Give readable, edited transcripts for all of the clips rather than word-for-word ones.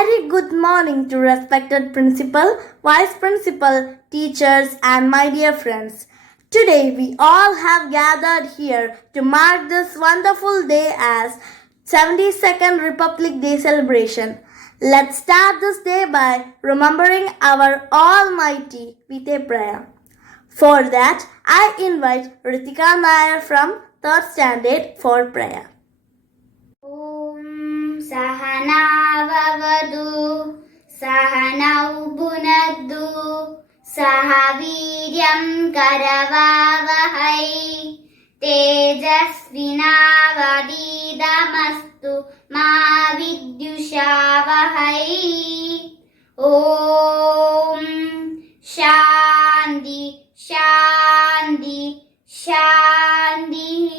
very good morning to respected principal, vice principal, teachers, and my dear friends. Today we all have gathered here to mark this wonderful day as 72nd Republic Day celebration. Let's start this day by remembering our Almighty with a prayer. For that, I invite Ritika Nair from 3rd standard for prayer. ॐ सहनाववतु सहनौ भुनक्तु सह वीर्यं करवावहै तेजस्विनावधीतमस्तु मा विद्युषावहै ॐ शान्ति शान्ति शान्तिः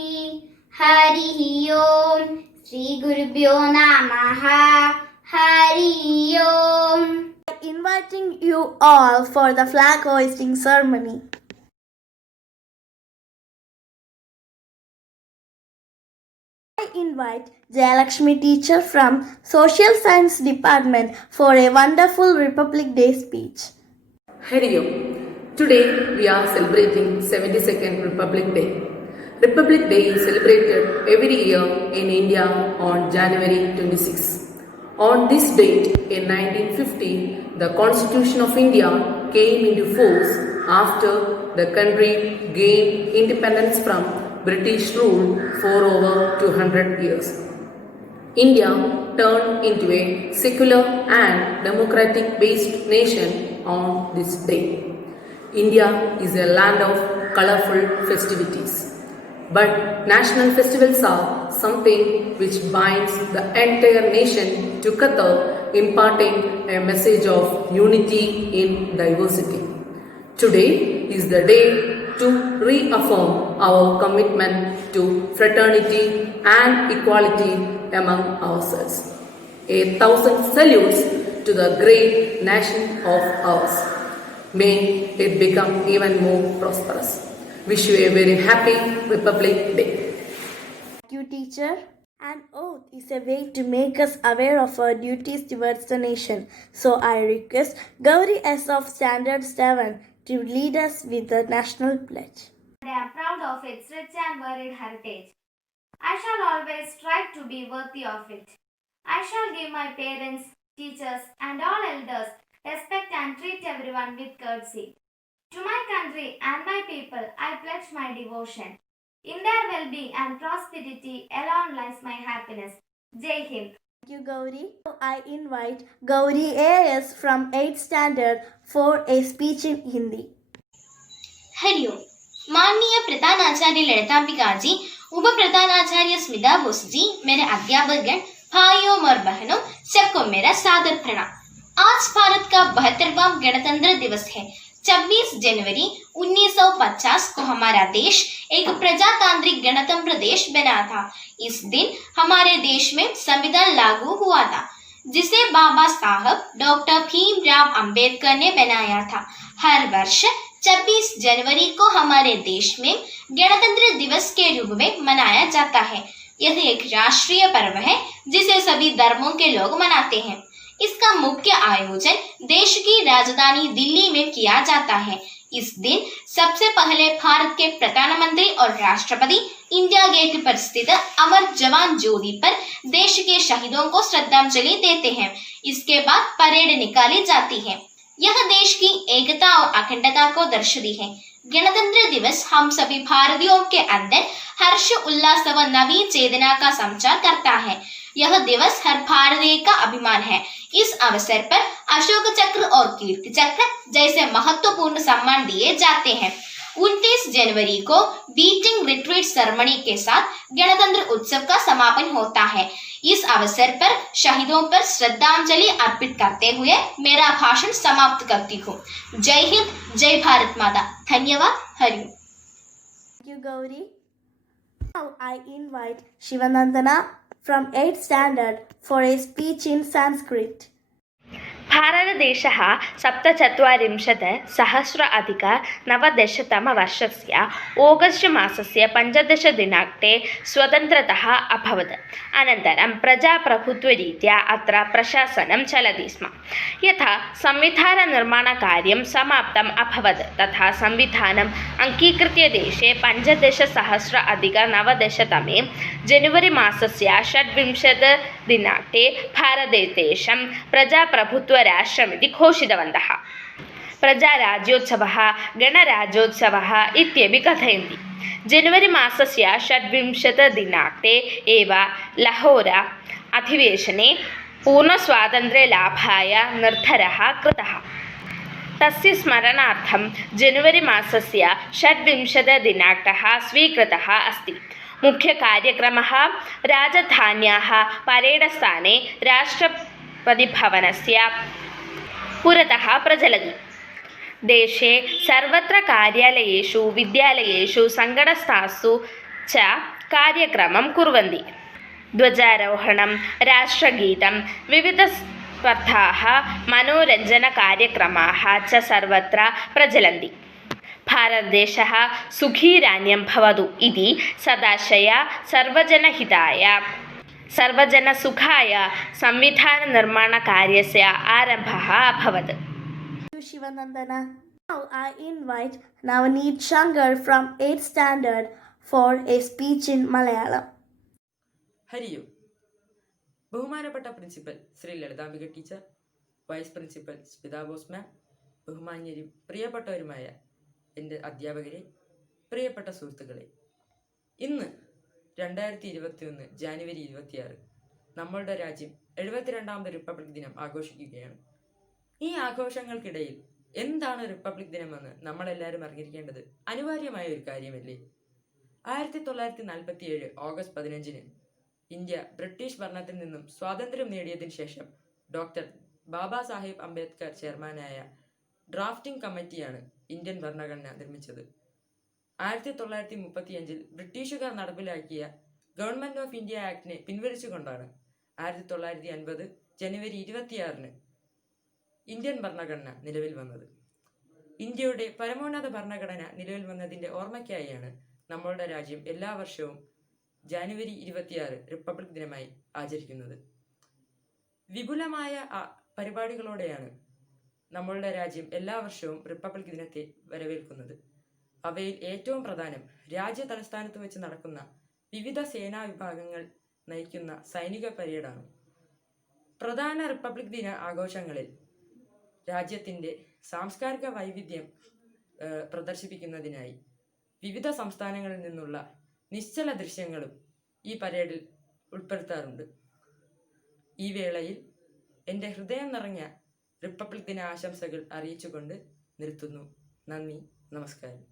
हरिः ओम् श्री गुरुभ्यो नमः हरि ओम. Inviting you all for the flag hoisting ceremony. I invite Jayalakshmi teacher from Social Science Department for a wonderful Republic Day speech. Hari Om. Today we are celebrating 72nd Republic Day. Republic Day is celebrated every year in India on January 26. On this date in 1950, the Constitution of India came into force after the country gained independence from British rule for over 200 years. India turned into a secular and democratic based nation on this day. India is a land of colorful festivities. But national festivals are something which binds the entire nation together, imparting a message of unity in diversity. Today is the day to reaffirm our commitment to fraternity and equality among ourselves. 1,000 salutes to the great nation of ours. May it become even more prosperous. Wish you a very happy Republic Day. Thank you, teacher. An oath is a way to make us aware of our duties towards the nation. So I request Gauri S of Standard 7 to lead us with the national pledge. I am proud of its rich and varied heritage. I shall always strive to be worthy of it. I shall give my parents, teachers, and all elders respect and treat everyone with courtesy. To my country and my people, I pledge my devotion. In their well-being and prosperity alone lies my happiness. Jai Hind. Thank you, Gauri. I invite Gauri AS from 8th standard for a speech in Hindi. Hariom. माननीय प्रधानाचार्य ललितांबिका जी, उप प्रधानाचार्य स्मिता बोस जी, मेरे अध्यापकगण, भाइयों और बहनों, सबको मेरा सादर प्रणाम. आज भारत का 72वां गणतंत्र दिवस है. 26 जनवरी 1950 को हमारा देश एक प्रजातांत्रिक गणतंत्र देश बना था. इस दिन हमारे देश में संविधान लागू हुआ था, जिसे बाबा साहब डॉक्टर भीमराव अंबेडकर ने बनाया था. हर वर्ष 26 जनवरी को हमारे देश में गणतंत्र दिवस के रूप में मनाया जाता है. यह एक राष्ट्रीय पर्व है जिसे सभी धर्मों के लोग मनाते हैं. इसका मुख्य आयोजन देश की राजधानी दिल्ली में किया जाता है. इस दिन सबसे पहले भारत के प्रधानमंत्री और राष्ट्रपति इंडिया गेट पर स्थित अमर जवान ज्योति पर देश के शहीदों को श्रद्धांजलि देते हैं. इसके बाद परेड निकाली जाती है. यह देश की एकता और अखंडता को दर्शाती है. गणतंत्र दिवस हम सभी भारतीयों के अंदर हर्ष उल्लास व नवी चेतना का संचार करता है. यह दिवस हर भारतीय का अभिमान है. इस अवसर पर अशोक चक्र और कीर्ति चक्र जैसे महत्वपूर्ण सम्मान दिए जाते हैं. 29 जनवरी को बीटिंग रिट्रीट सेरेमनी के साथ गणतंत्र उत्सव का समापन होता है. इस अवसर पर शहीदों पर श्रद्धांजलि अर्पित करते हुए मेरा भाषण समाप्त करती हूँ. जय हिंद, जय भारत माता. धन्यवाद. Hari. Thank you, Gauri. Now I invite Shivanandana from 8th standard for a speech in Sanskrit. भारतदेशः 1740-1919 ओगस्ट् मासस्य 15 दिनाङ्के स्वतन्त्रतः अभवत्। अनन्तरं प्रजाप्रभुत्वरीत्या अत्र प्रशासनं चलति स्म। यथा संविधाननिर्माणकार्यं समाप्तम् अभवत् तथा संविधानम् अङ्गीकृत्य देशे 15-19 जनवरी मासस्य 26 दिनाङ्के भारतदेशं प्रजाप्रभुत्वराष्ट्रमिति घोषितवन्तः। प्रजाराज्योत्सवः गणराज्योत्सवः इत्यपि कथयन्ति। जनवरी मासस्य 26 दिनाङ्के एव लाहोर अधिवेशने पूर्णस्वातन्त्र्यलाभाय निर्धारः कृतः। तस्य स्मरणार्थं जनवरी मासस्य 26 दिनाङ्कः स्वीकृतः अस्ति। मुख्यकार्यक्रमः राजधान्याः परेडस्थाने राष्ट्रपतिभवनस्य पुरतः प्रचलति। देशे सर्वत्र कार्यालयेषु विद्यालयेषु सङ्गणस्थासु च कार्यक्रमं कुर्वन्ति। ध्वजारोहणं राष्ट्रगीतं विविधस्पर्धाः मनोरञ्जनकार्यक्रमाः च सर्वत्र प्रचलन्ति। भारतदेशः सुखीरान्यं भवतु इति सदाशया सर्वजनहिताय सर्वजनसुखाय संविधाननिर्माणकार्यस्य आरम्भः अभवत्। Shivanandana. Now I invite Navneet Shankar from 8th standard for a speech in Malayalam. ഹരിയോ. ബഹുമാനപ്പെട്ട principal Sri Lalithambika teacher, vice principal Smitha Bose ma'am, ബഹുമാന്യരും പ്രിയപ്പെട്ടവരുമായ എൻ്റെ അധ്യാപകരെ, പ്രിയപ്പെട്ട സുഹൃത്തുക്കളെ, ഇന്ന് 2021 ജാനുവരി 26 നമ്മളുടെ രാജ്യം 72ാമത് റിപ്പബ്ലിക് ദിനം ആഘോഷിക്കുകയാണ്. ഈ ആഘോഷങ്ങൾക്കിടയിൽ എന്താണ് റിപ്പബ്ലിക് ദിനമെന്ന് നമ്മളെല്ലാവരും അറിഞ്ഞിരിക്കേണ്ടത് അനിവാര്യമായ ഒരു കാര്യമല്ലേ? 1947 ഓഗസ്റ്റ് 15 ഇന്ത്യ ബ്രിട്ടീഷ് ഭരണത്തിൽ നിന്നും സ്വാതന്ത്ര്യം നേടിയതിനു ശേഷം ഡോക്ടർ ബാബാ സാഹേബ് അംബേദ്കർ ചെയർമാനായ ഡ്രാഫ്റ്റിംഗ് കമ്മിറ്റിയാണ് ഇന്ത്യൻ ഭരണഘടന നിർമ്മിച്ചത്. 1935 ബ്രിട്ടീഷുകാർ നടപ്പിലാക്കിയ ഗവൺമെന്റ് ഓഫ് ഇന്ത്യ ആക്ടിനെ പിൻവലിച്ചുകൊണ്ടാണ് 1950 ജനുവരി 26 ഇന്ത്യൻ ഭരണഘടന നിലവിൽ വന്നത്. ഇന്ത്യയുടെ പരമോന്നത ഭരണഘടന നിലവിൽ വന്നതിൻ്റെ ഓർമ്മയ്ക്കായാണ് നമ്മളുടെ രാജ്യം എല്ലാ വർഷവും ജാനുവരി 26 റിപ്പബ്ലിക് ദിനമായി ആചരിക്കുന്നത്. വിപുലമായ പരിപാടികളോടെയാണ് നമ്മളുടെ രാജ്യം എല്ലാ വർഷവും റിപ്പബ്ലിക് ദിനത്തെ വരവേൽക്കുന്നത്. അവയിൽ ഏറ്റവും പ്രധാനം രാജ്യ തലസ്ഥാനത്ത് വെച്ച് നടക്കുന്ന വിവിധ സേനാ വിഭാഗങ്ങൾ നയിക്കുന്ന സൈനിക പരേഡാണ്. പ്രധാന റിപ്പബ്ലിക് ദിന ആഘോഷങ്ങളിൽ രാജ്യത്തിൻ്റെ സാംസ്കാരിക വൈവിധ്യം പ്രദർശിപ്പിക്കുന്നതിനായി വിവിധ സംസ്ഥാനങ്ങളിൽ നിന്നുള്ള നിശ്ചല ദൃശ്യങ്ങളും ഈ പരേഡിൽ ഉൾപ്പെടുത്താറുണ്ട്. ഈ വേളയിൽ എൻ്റെ ഹൃദയം നിറഞ്ഞ റിപ്പബ്ലിക് ദിന ആശംസകൾ അറിയിച്ചുകൊണ്ട് നിർത്തുന്നു. നന്ദി, നമസ്കാരം.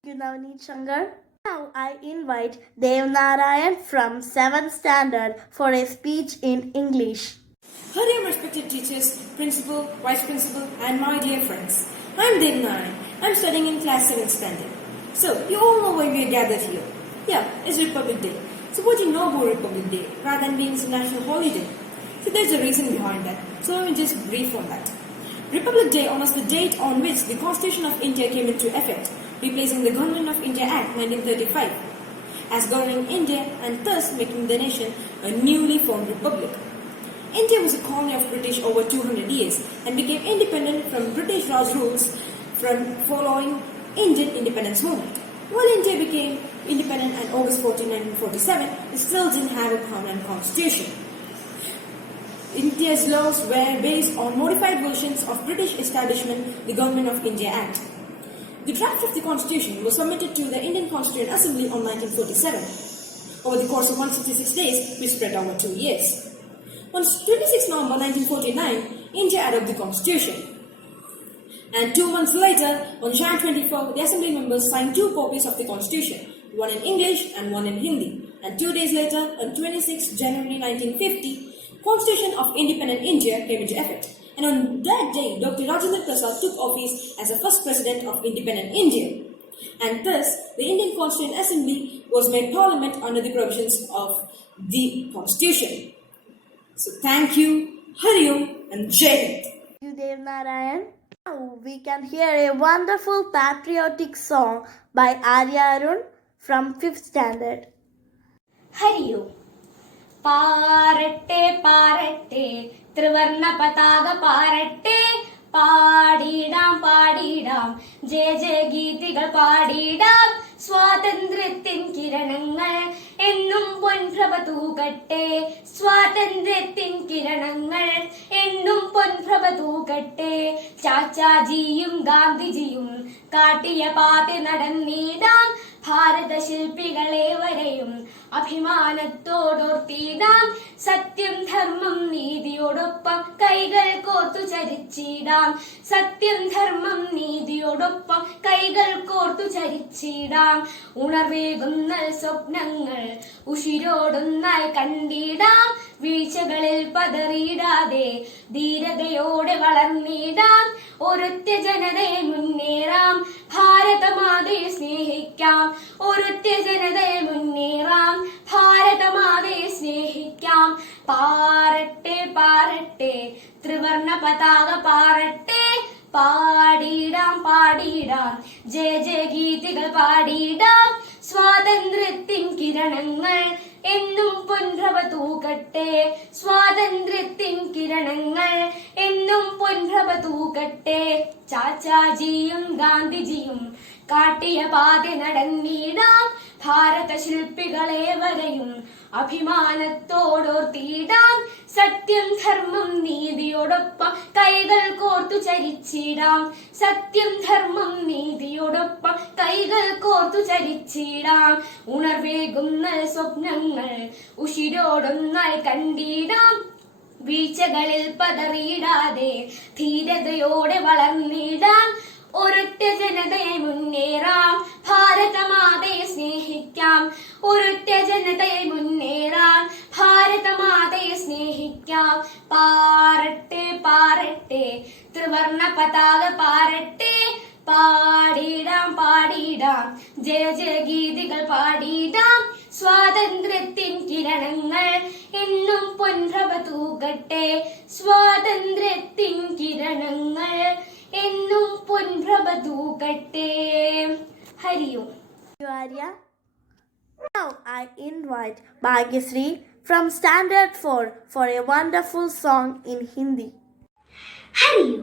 Thank you, Navneet Shankar. Now I invite Dev Narayan from 7th standard for a speech in English. Hello, respected teachers, principal, vice principal, and my dear friends. I'm Dev Narayan. I'm studying in class 7th standard. So, you all know why we are gathered here. Yeah, it's Republic Day. So, what do you know about Republic Day rather than being a national holiday? So, there's a reason behind that. So, let me just brief on that. Republic Day honors the date on which the Constitution of India came into effect, replacing the Government of India Act 1935 as governing India and thus making the nation a newly formed republic. India was a colony of British over 200 years and became independent from British Raj rules from following Indian independence movement. While India became independent on August 14, 1947, it still didn't have a permanent constitution. India's laws were based on modified versions of British establishment, the Government of India Act. The draft of the constitution was submitted to the Indian Constituent Assembly on 1947. Over the course of 166 days, which spread over 2 years. On 26 November 1949, India adopted the constitution. And 2 months later, on Jan 24, the assembly members signed 2 copies of the constitution, one in English and one in Hindi. And 2 days later, on 26 January 1950, Constitution of Independent India came into effect. And on that day, Dr. Rajendra Prasad took office as the first president of independent India. And thus, the Indian Constituent Assembly was made parliament under the provisions of the constitution. So, thank you. Hari Om. and Jai Hind. Thank you, Dev Narayan. Now we can hear a wonderful patriotic song by Arya Arun from 5th standard. ഹരിയോ പാറട്ടെ പാറട്ടെ ത്രിവർണ പതാക പാറട്ടെ പാടിടാം പാടിടാം ജയ ജയ ഗീതികൾ പാടിടാം സ്വാതന്ത്ര്യത്തിൻ കിരണങ്ങൾ എന്നും പൊൻപ്രഭ തൂകട്ടെ സ്വാതന്ത്ര്യത്തിൻ കിരണങ്ങൾ എന്നും പൊൻപ്രഭ തൂകട്ടെ ചാച്ചാജിയും ഗാന്ധിജിയും കാട്ടിയ പാത നടന്നിടാം ഭാരത ശില്പികളേവരെയും അഭിമാനത്തോടോർത്തിടാം സത്യം ധർമ്മം നീതിയോടൊപ്പം കൈകൾ കോർത്തു ചരിച്ചിടാം സത്യം ധർമ്മം നീതിയോടൊപ്പം കൈകൾ കോർത്തു ചരിച്ചിടാം ഉണർവേകുന്ന സ്വപ്നങ്ങൾ ഉഷിരോടൊന്നായി കണ്ടിടാം വീഴ്ചകളിൽ പതറിയിടാതെ ധീരതയോടെ വളർന്നിടാം ഒരൊറ്റ ജനതയെ മുന്നേറാം ഭാരതമാതയെ സ്നേഹിക്കാം ഒരൊറ്റ ജനതയെ മുന്നേറാം ഭാരതമാതയെ സ്നേഹിക്കാം പാറട്ടെ പാറട്ടെ ത്രിവർണ പതാക പാറട്ടെ പാടിടാം പാടിടാം ജയ ജയ ഗീതികൾ പാടിടാം സ്വാതന്ത്ര്യത്തിൻ കിരണങ്ങൾ എന്നും പൊൻപ്രഭ തൂകട്ടെ സ്വാതന്ത്ര്യത്തിൻ കിരണങ്ങൾ എന്നും പൊൻപ്രഭ തൂകട്ടെ ചാച്ചാജിയും ഗാന്ധിജിയും കാട്ടിയ പാത നടന്നിടാം ഭാരത ശില്പികളേവരെയും അഭിമാനത്തോടോർത്തിടാം സത്യം ധർമ്മം നീതിയോടൊപ്പം കൈകൾ കോർത്തു ചരിച്ചിടാം സത്യം ധർമ്മം നീതിയോടൊപ്പം കൈകൾ കോർത്തു ചരിച്ചിടാം ഉണർവേകുന്ന സ്വപ്നങ്ങൾ ഉഷിരോടൊന്നായി കണ്ടിടാം വീഴ്ചകളിൽ പതറിയിടാതെ ധീരതയോടെ വളർന്നിടാം ഒരൊറ്റ ജനതയെ മുന്നേറാം ഭാരതമാതയെ സ്നേഹിക്കാം ഒരൊറ്റ ജനതയെ മുന്നേറാം ഭാരതമാതയെ സ്നേഹിക്കാം പാറട്ടെ പാറട്ടെ ത്രിവർണ പതാക പാറട്ടെ പാടിടാം പാടിടാം ജയ ജയ ഗീതികൾ പാടിടാം സ്വാതന്ത്ര്യത്തിൻ കിരണങ്ങൾ എന്നും പൊൻപ്രഭ തൂകട്ടെ സ്വാതന്ത്ര്യത്തിൻ കിരണങ്ങൾ എന്നും പൊൻപ്രഭ തൂകട്ടെ ഹരിയോ. Thank you, Arya. Now I invite Bhagyasri from Standard 4 for a wonderful song in Hindi. हरियो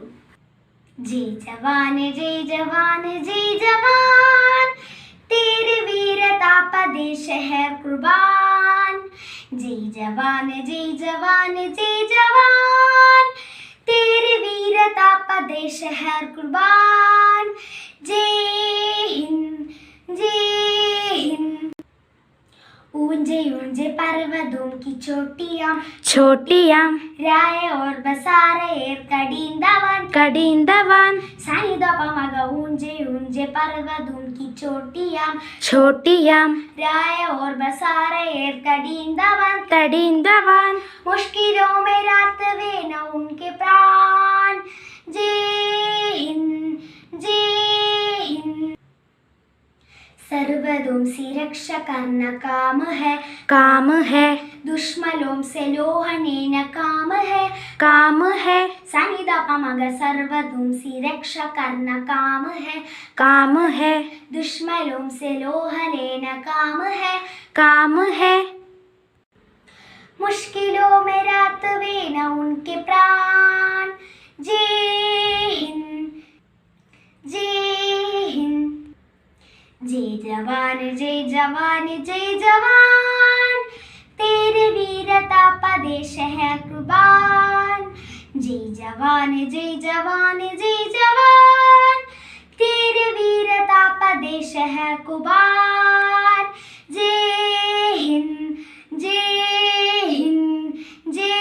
जय जवान जय जवान जय जवान तेरे वीरता पर देश है कुर्बान जय जवान जय जवान जय जवान तेरे वीरता पर देश है कुर्बान जय हिंद जय हिंद ऊंचे ऊंचे पर्वतों की चोटियां राय और बसारे कड़ींदवन सानिधपमग ऊंचे ऊंचे पर्वतों की चोटियां राय और बसारे कड़ींदवन मुश्किलों में रात वे न उनके प्राण जय हिंद जय हिंद सर्वदों से रक्षा करना काम है दुश्मनों से लोहने न काम है सानिधपमग सर्वदों से रक्षा करना काम है दुश्मनों से लोह लेना काम है मुश्किलों में रात वे न उनके प्राण जय हिंद जय हिंद जय जवान जय जवान जय जवान तेरे वीरता पर देश है कुर्बान जय जवान जय जवान जय जवान तेरे वीरता पर देश है कुर्बान जय हिंद जय हिंद जय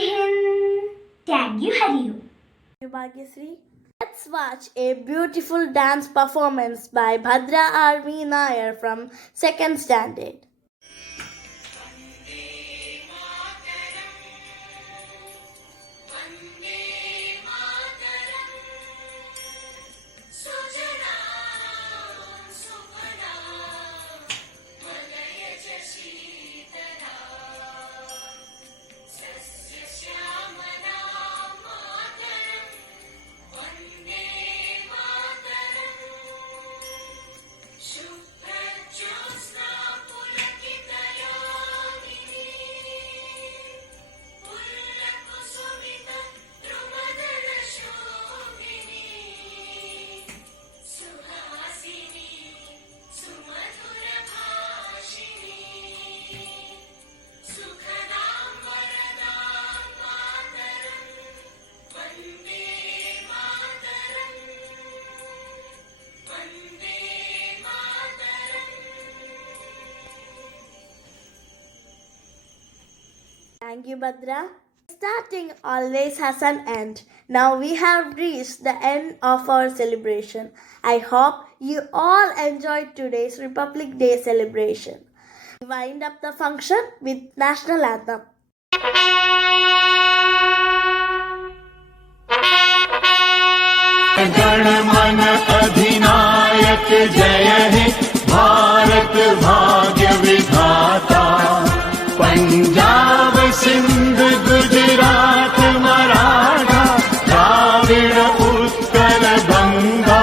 Hind. Thank you, Hariyo. Thank you, Bhagyasri. Let's watch a beautiful dance performance by Bhadra R.V. Nair from 2nd standard. Shyamanam Thank you, Badra. Starting always has an end. Now we have reached the end of our celebration. I hope you all enjoyed today's Republic Day celebration. We wind up the function with National Anthem. गणमन अधिनायक जय हे भारत भाग्य विधाता पंजाब सिंध गुजरात मराठा द्राविड़ उत्कल गंगा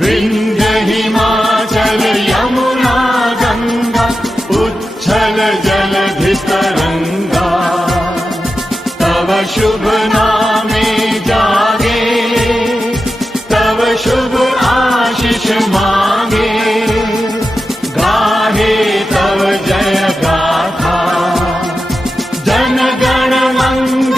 विंध्य हिमाचल यमुना गंगा उच्छल जलधि तरंगा तव शुभ नामे जागे तव शुभ आशीष मांगे गाहे तव जय गाथा जन गण मंगल